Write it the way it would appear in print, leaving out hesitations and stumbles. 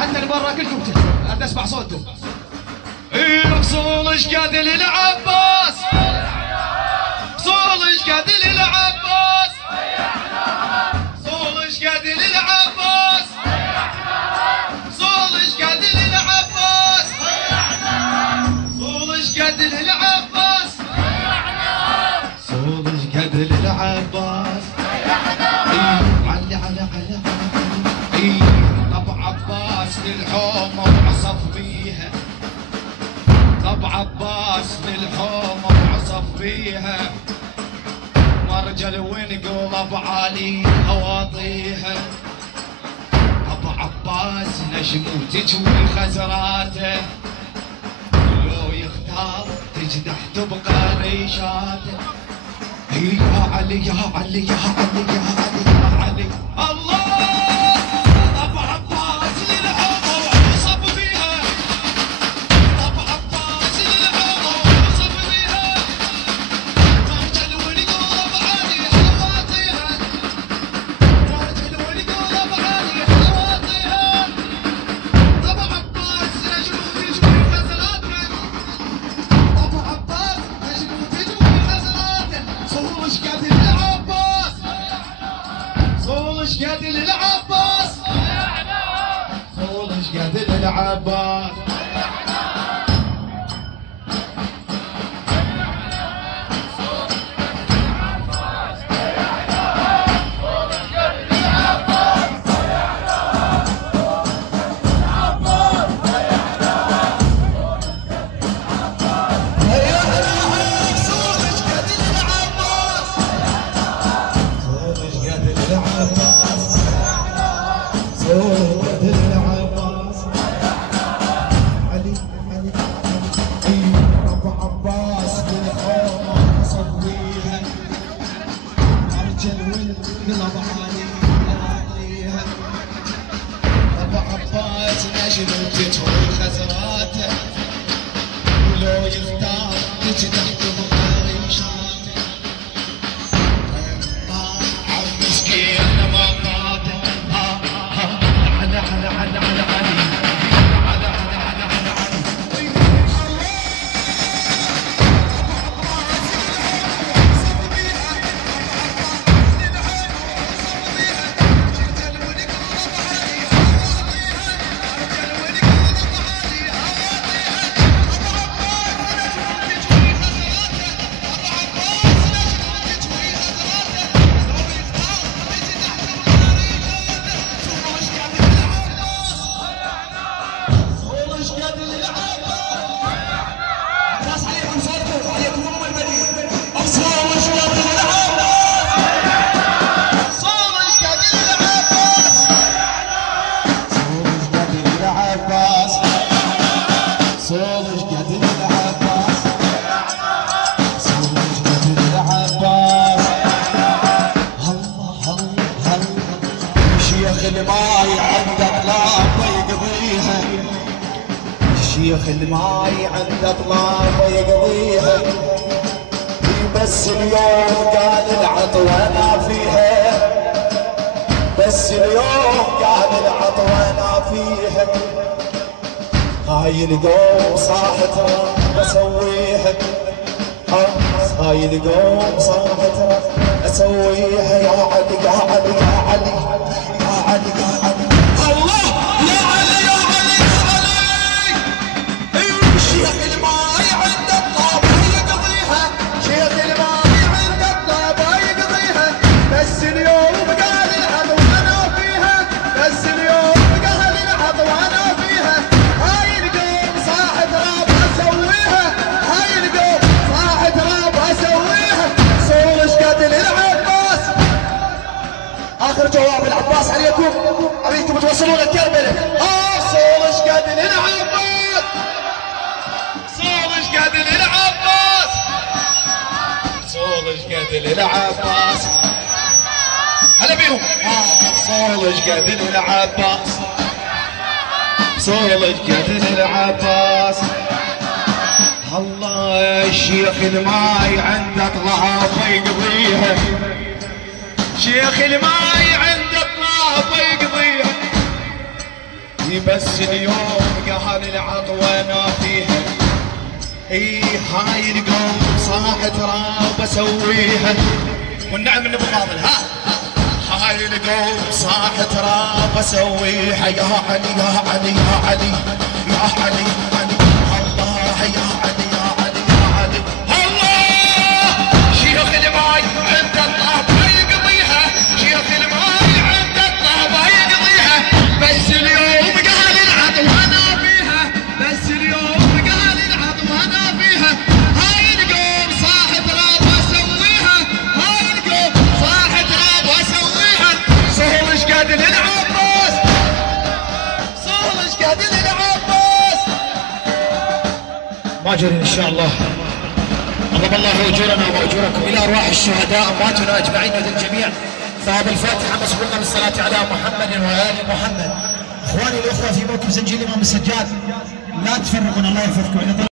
حتى لبرا كلكم اريد اسمع صوتكم. اصول ايش قاد للعباس، اصول ايش قاد للعباس، اصول ايش قاد للعباس، اصول ايش قاد للعباس، اصول ايش قاد للعباس، اصول ايش قاد للعباس. علي علي علي علي طب عباس للحومه وعصف بيها، طب عباس للحومه وعصف بيها، مرجل ونقلب عالي اواطيها. طب عباس نجم وتجوي خزراته، لو يختار تجدح تبقى ريشاته. يا علي يا علي يا علي يا علي يا علي الله. طب عباس للحومه وعصف بيها، طب عباس للحومه وعصف بيها، مرجل ونقلب عالي حواطيها، مرجل ونقلب عالي حواطيها. طب عباس نجم وتجوي خزراته، طب عباس نجم وتجوي خزراته. صول ايش قاد للعباس، صول ايش قاد للعباس، صول ايش قاد للعباس. الشيخ الماي عنده طلابه يقضيها، بس اليوم قال العطوانه فيها، بس اليوم قال العطوانه فيها. هاي القوم صاحت بسويها، هاي القوم صاحت اسويها. يا علي يا علي يا علي يا علي يا علي الله يا علي يا علي يا علي. الشيخ الماي عنده الطابه يقضيها، شيخ الماي عنده الطابه يقضيها، بس اليوم قال العطوانه فيها، بس اليوم قال العطوانه فيها. هاي القوم صاحت راب اسويها، هاي القوم صاحت راب اسويها. صول ايش قاد للعباس. اخر جواب العباس عليكم، ابيكم توصلون الكربله. صول ايش قاد للعباس، صول ايش قاد للعباس، صول ايش قاد للعباس. هلا بيهم. صول ايش قاد للعباس، صول ايش قاد للعباس. الله الشيخ الماي عنده طلابه يقضيها، شيخ الماي عنده طلابه يقضيها، بس اليوم قهر العطوانة فيها. اي هاي القوم صاح تراب اسويها. والنعم من ابو فاضل ها. هاي القوم صاح تراب اسويها. يا علي يا علي يا علي يا علي علي الله يا علي يا علي يا علي الله. شيخ الماي عند الطاب ما يقضيها. شيخ الماي عند الطاب ما يقضيها. بس اليوم قال العطوانة فيها. بس اليوم قال العطوانة فيها. هاي القوم صاح تراب اسويها. هاي القوم صاح تراب اسويها. سهل ايش قاد للعباس. سهل ايش قاد للعباس. ماجرين ان شاء الله. عظم الله اجورنا واجوركم الى ارواح الشهداء امواتنا اجمعين وللجميع. ثواب الفاتحه مسبوقه بالصلاه على محمد وال محمد. اخواني الاخوه في موكب زنجيل الامام السجاد لا تفرقون الله يحفظكم.